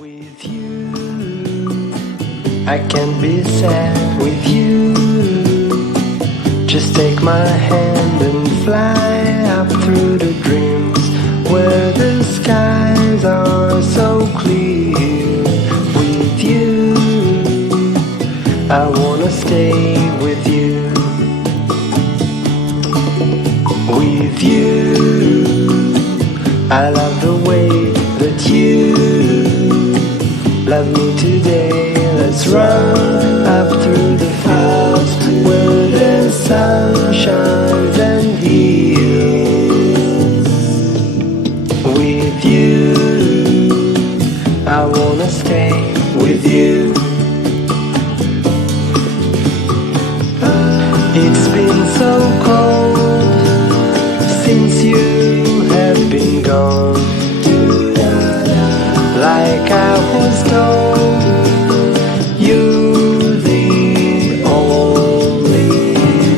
With you, I can't be sad with you. Just take my hand and fly up through the dreams where the skies are so clear. With you, I wanna stay with you. With you, I love the way that you love me today. Let's run up through the fields where the sun shines and heals. With you, I wanna stay with you. It's been so cold since you have been gone. Like I was told, you're the only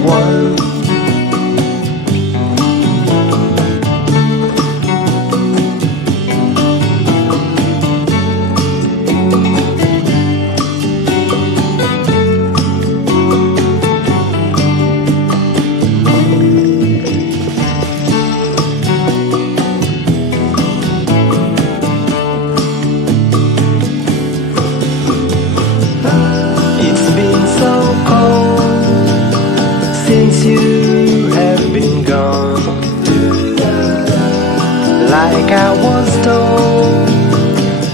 one. Since you have been gone, like I was told,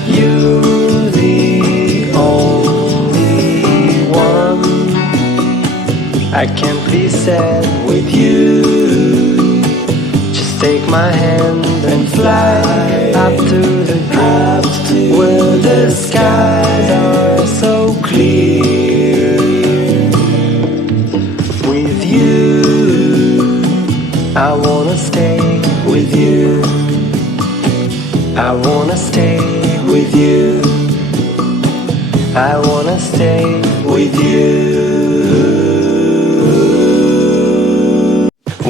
you're the only one. I can't be sad with you. Just take my hand and fly up to the dreams where the skies are so clear. With you, I wanna stay with you. I wanna stay with you. I wanna stay with you.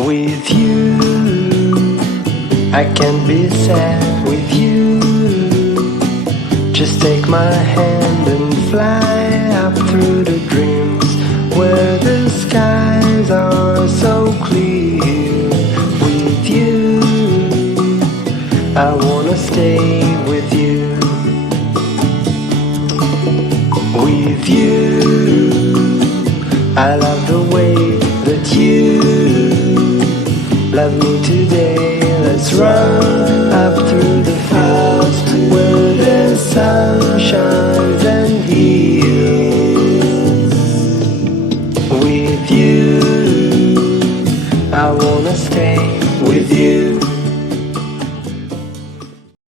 With you, I can't be sad with you. Just take my hand and fly up through the dreams where the skies are so clear. With you, I wanna stay with you. With you, I love the way that you love me today. Let's run up through the fields where the sun shines and heals. With you, I wanna stay with you.